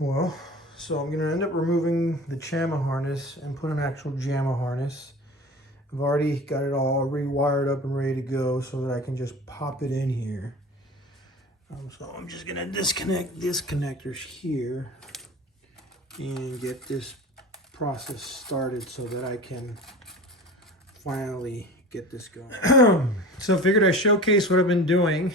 Well, so I'm gonna end up removing the JAMA harness and put an actual JAMA harness. I've already got it all rewired up and ready to go so that I can just pop it in here. So I'm just gonna disconnect this connectors here and get this process started so that I can finally get this going. So I figured I'd showcase what I've been doing.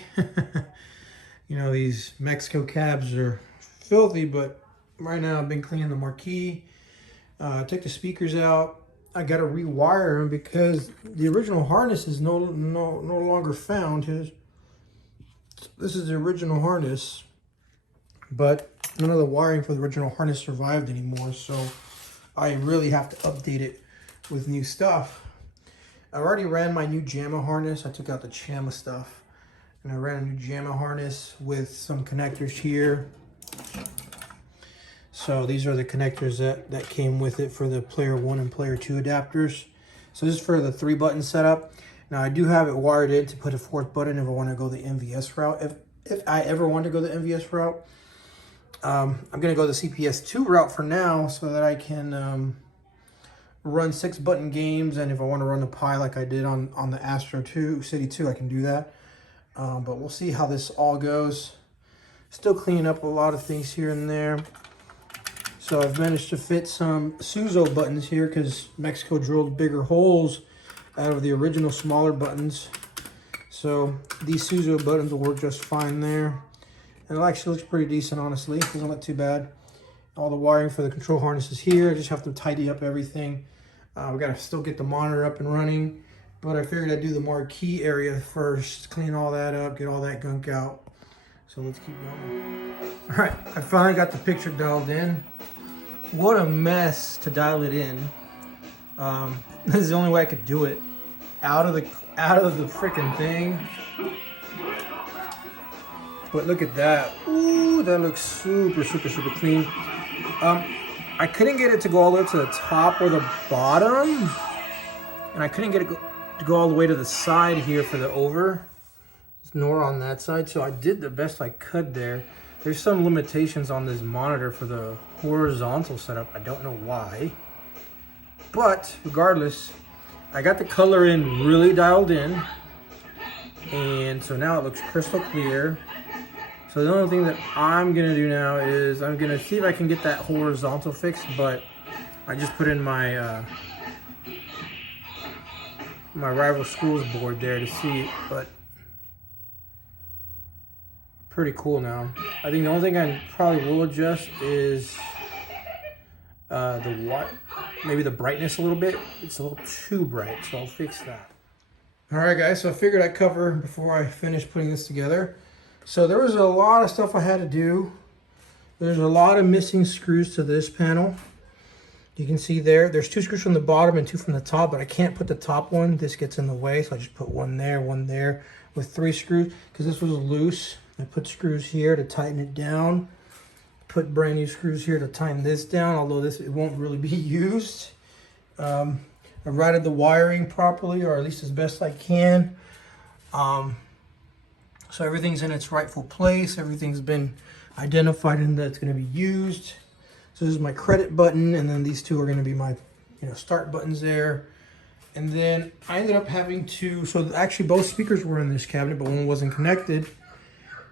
You know, these Mexico cabs are filthy, but right now I've been cleaning the marquee. Took the speakers out. I got to rewire them because the original harness is no longer found. This is the original harness, but none of the wiring for the original harness survived anymore, so I really have to update it with new stuff. I already ran my new JAMA harness. I took out the JAMA stuff, and I ran a new JAMA harness with some connectors here. So these are the connectors that came with it for the player 1 and player 2 adapters. So this is for the 3-button setup. Now I do have it wired in to put a 4th button if I want to go the MVS route. If I ever want to go the MVS route, I'm going to go the CPS2 route for now so that I can run 6-button games. And if I want to run the Pi like I did on the Astro 2, City 2, I can do that. But we'll see how this all goes. Still cleaning up a lot of things here and there. So I've managed to fit some Suzo buttons here because Mexico drilled bigger holes out of the original smaller buttons. So these Suzo buttons will work just fine there. And it actually looks pretty decent, honestly. It doesn't look too bad. All the wiring for the control harness is here. I just have to tidy up everything. We got to still get the monitor up and running. But I figured I'd do the marquee area first, clean all that up, get all that gunk out. So let's keep going. All right, I finally got the picture dialed in. What a mess to dial it in. This is the only way I could do it. Out of the freaking thing. But look at that. Ooh, that looks super clean. I couldn't get it to go all the way to the top or the bottom. And I couldn't get it to go all the way to the side here for the over. Nor on that side. So I did the best I could there. There's some limitations on this monitor for the horizontal setup. I don't know why. But regardless, I got the color in really dialed in. And so now it looks crystal clear. So the only thing that I'm going to do now is I'm going to see if I can get that horizontal fixed. But I just put in my my rival schools board there to see it. But pretty cool now. I think the only thing I probably will adjust is maybe the brightness a little bit. It's a little too bright, so I'll fix that. All right, guys, so I figured I'd cover before I finish putting this together. So there was a lot of stuff I had to do. There's a lot of missing screws to this panel. You can see there's 2 screws from the bottom and 2 from the top, but I can't put the top one. This gets in the way, so I just put one there with 3 screws because this was loose. I put screws here to tighten it down. Put brand new screws here to tighten this down, although it won't really be used. I routed the wiring properly, or at least as best I can. So everything's in its rightful place. Everything's been identified and that it's going to be used. So this is my credit button, and then these 2 are going to be my start buttons there. And then I ended up having to, so actually both speakers were in this cabinet, but one wasn't connected.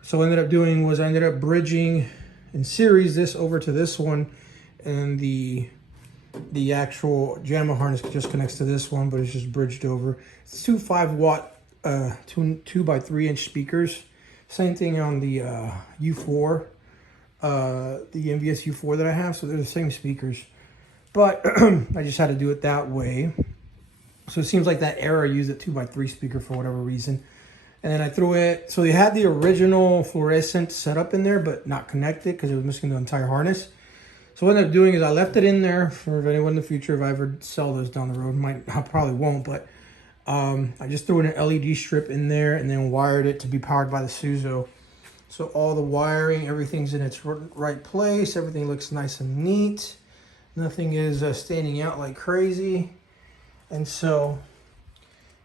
So what I ended up doing was I ended up bridging in series this over to this one, and the actual JAMA harness just connects to this one, but it's just bridged over. It's 2 5-watt 2 by 3-inch speakers. Same thing on the U4, the MVS U4 that I have. So they're the same speakers, but I just had to do it that way. So it seems like that era used a 2 by 3 speaker for whatever reason. And then I threw it, so they had the original fluorescent setup in there, but not connected because it was missing the entire harness. So what I ended up doing is I left it in there for anyone in the future, if I ever sell those down the road. I probably won't, but I just threw an LED strip in there and then wired it to be powered by the Suzo. So all the wiring, everything's in its right place. Everything looks nice and neat. Nothing is standing out like crazy. And so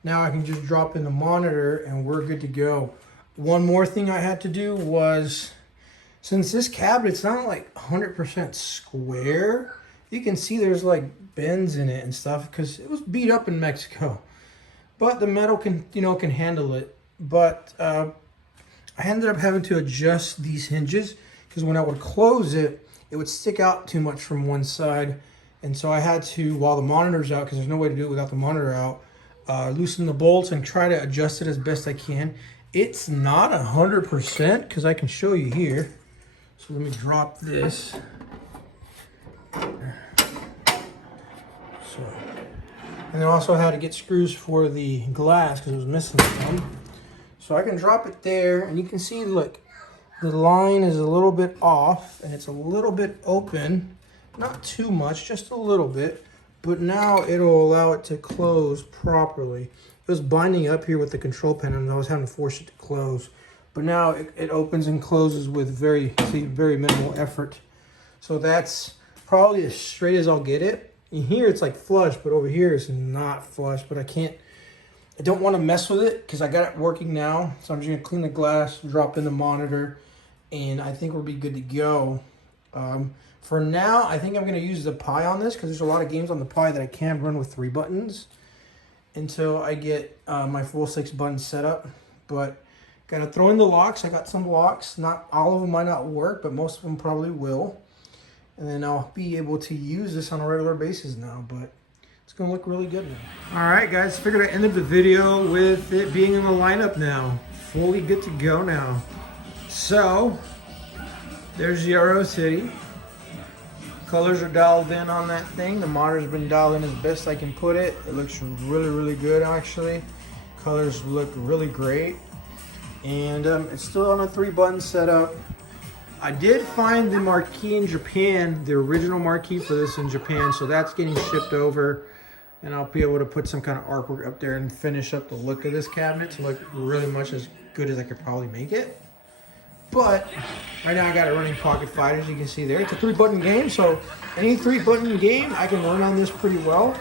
now I can just drop in the monitor and we're good to go. One more thing I had to do was since this cabinet's not like 100% square, you can see there's like bends in it and stuff because it was beat up in Mexico. But the metal can, you know, can handle it. But I ended up having to adjust these hinges because when I would close it, it would stick out too much from one side. And so I had to, while the monitor's out, because there's no way to do it without the monitor out, loosen the bolts and try to adjust it as best I can. It's not 100% because I can show you here. So let me drop this. So, and I also had to get screws for the glass because it was missing some. So I can drop it there, and you can see, look, the line is a little bit off, and it's a little bit open. Not too much, just a little bit. But now it'll allow it to close properly. It was binding up here with the control panel, and I was having to force it to close. But now it opens and closes with very minimal effort. So that's probably as straight as I'll get it. In here it's like flush, but over here it's not flush. But I don't want to mess with it because I got it working now. So I'm just gonna clean the glass, drop in the monitor, and I think we'll be good to go. For now, I think I'm gonna use the Pi on this because there's a lot of games on the Pi that I can run with 3 buttons until I get my full 6 buttons set up. But gotta throw in the locks. I got some locks. Not all of them might not work, but most of them probably will. And then I'll be able to use this on a regular basis now, but it's gonna look really good now. All right, guys, figured I ended the video with it being in the lineup now. Fully good to go now. So, there's the Aerocity. Colors are dialed in on that thing. The monitor's been dialed in as best I can put it. It looks really, really good, actually. Colors look really great. And it's still on a 3-button setup. I did find the marquee in Japan, the original marquee for this in Japan, so that's getting shipped over, and I'll be able to put some kind of artwork up there and finish up the look of this cabinet to look really much as good as I could probably make it. But right now I got it running Pocket Fight, as you can see there. It's a 3-button game, so any 3-button game I can run on this pretty well.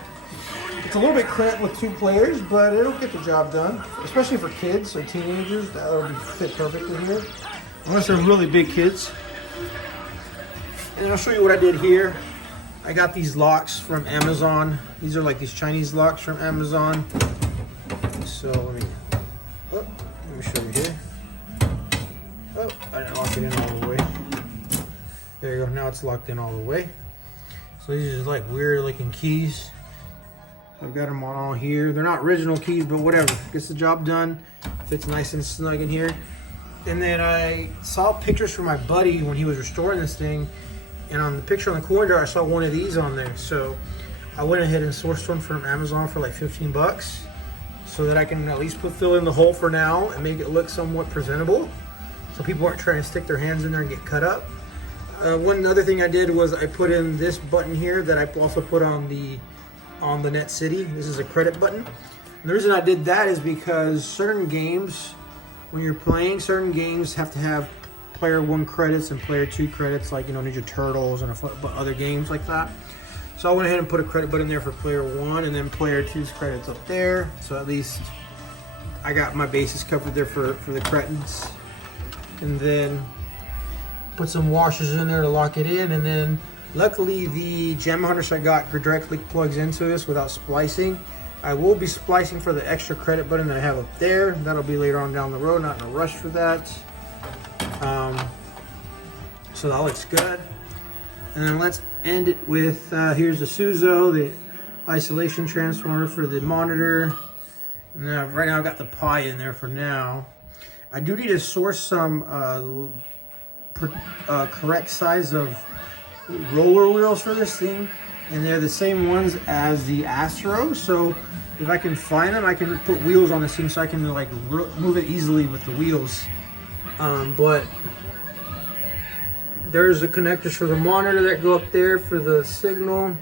It's a little bit cramped with 2 players, but it'll get the job done, especially for kids or teenagers. That'll fit perfectly here. Unless they're really big kids. And I'll show you what I did here. I got these locks from Amazon. These are like these Chinese locks from Amazon. So let me show you here. Oh, I didn't lock it in all the way. There you go, now it's locked in all the way. So these are just like weird looking keys. So I've got them on all here. They're not original keys, but whatever. Gets the job done. Fits nice and snug in here. And then I saw pictures from my buddy when he was restoring this thing, and on the picture on the corner I saw one of these on there. So I went ahead and sourced one from Amazon for like 15 bucks so that I can at least fill in the hole for now and make it look somewhat presentable so people aren't trying to stick their hands in there and get cut up. One other thing I did was I put in this button here that I also put on the Net City. This is a credit button. And the reason I did that is because certain games, when you're playing, certain games have to have player 1 credits and player 2 credits, like, you know, Ninja Turtles and other games like that. So I went ahead and put a credit button there for player 1 and then player 2's credits up there. So at least I got my bases covered there for the credits. And then put some washers in there to lock it in. And then luckily the jam harness I got directly plugs into this without splicing. I will be splicing for the extra credit button that I have up there. That'll be later on down the road, not in a rush for that. So that looks good. And then let's end it with, here's the Suzo, the isolation transformer for the monitor. And right now I've got the Pi in there for now. I do need to source some correct size of roller wheels for this thing. And they're the same ones as the Astro, so if I can find them, I can put wheels on this thing so I can like move it easily with the wheels. But there's the connectors for the monitor that go up there for the signal.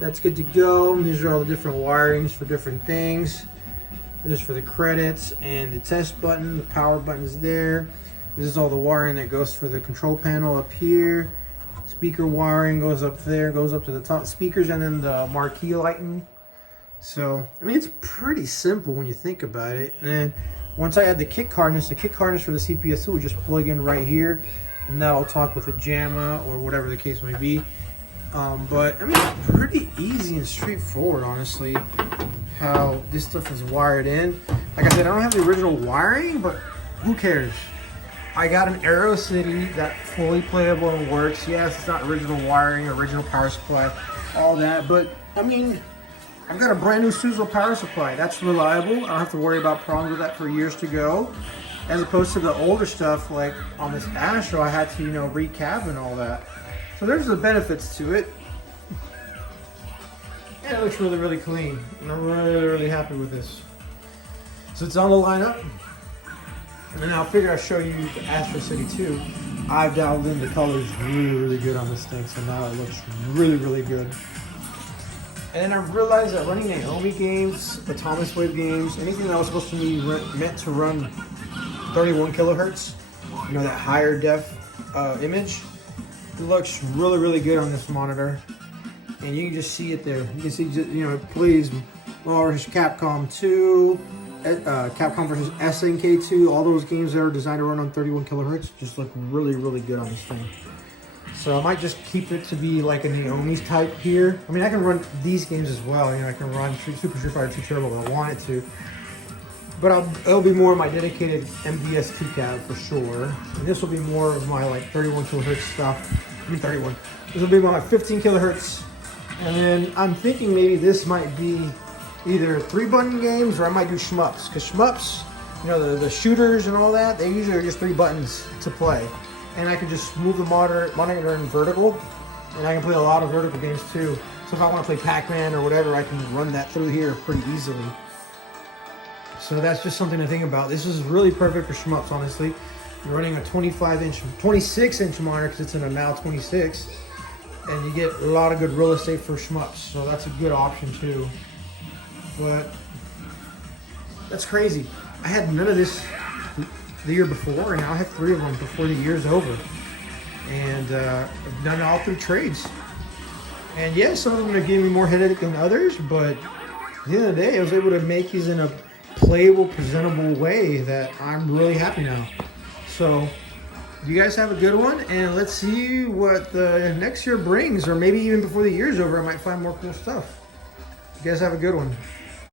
That's good to go. These are all the different wirings for different things. This is for the credits and the test button. The power button is there. This is all the wiring that goes for the control panel up here. Speaker wiring goes up there, goes up to the top speakers, and then the marquee lighting. So, I mean, it's pretty simple when you think about it. And then once I add the kick harness for the CPS2 would just plug in right here. and that'll talk with a JAMA or whatever the case may be. But I mean, pretty easy and straightforward, honestly, how this stuff is wired in. Like I said, I don't have the original wiring, but who cares? I got an Aerocity that's fully playable and works. Yes, it's not original wiring, original power supply, all that, but I mean, I've got a brand new Suzo power supply. That's reliable. I don't have to worry about problems with that for years to go. As opposed to the older stuff, like on this Astro, I had to, you know, recap and all that. So there's the benefits to it. And it looks really, really clean. And I'm really, really happy with this. So it's on the lineup. And I'll figure I'll show you the Aerocity 2. I've dialed in the colors really, really good on this thing. So now it looks really, really good. And then I realized that running Naomi games, Atomic Wave games, anything that was supposed to be meant to run 31 kilohertz, you know, that higher def image, it looks really, really good on this monitor. And you can just see it there. You can see, you know, Please versus Capcom 2, Capcom versus SNK 2, all those games that are designed to run on 31 kilohertz just look really, really good on this thing. So I might just keep it to be like a Naomi's type here. I mean, I can run these games as well. You know, I can run Super Street Fighter 2 Turbo if I wanted to. But it'll be more of my dedicated MDS TCAD for sure. And this will be more of my like 31 kilohertz stuff. I mean 31. This will be my 15 kilohertz. And then I'm thinking maybe this might be either 3-button games or I might do shmups. Because shmups, you know, the shooters and all that, they usually are just 3 buttons to play. And I can just move the monitor in vertical. And I can play a lot of vertical games too. So if I want to play Pac-Man or whatever, I can run that through here pretty easily. So that's just something to think about. This is really perfect for shmups, honestly. You're running a 26-inch monitor because it's in a now 26. And you get a lot of good real estate for shmups. So that's a good option too. But that's crazy. I had none of this the year before, and now I have 3 of them before the year's over. And I've done it all through trades. And yeah, some of them are giving me more headache than others, but at the end of the day, I was able to make these in a playable, presentable way that I'm really happy now. So you guys have a good one, and let's see what the next year brings, or maybe even before the year's over, I might find more cool stuff. You guys have a good one.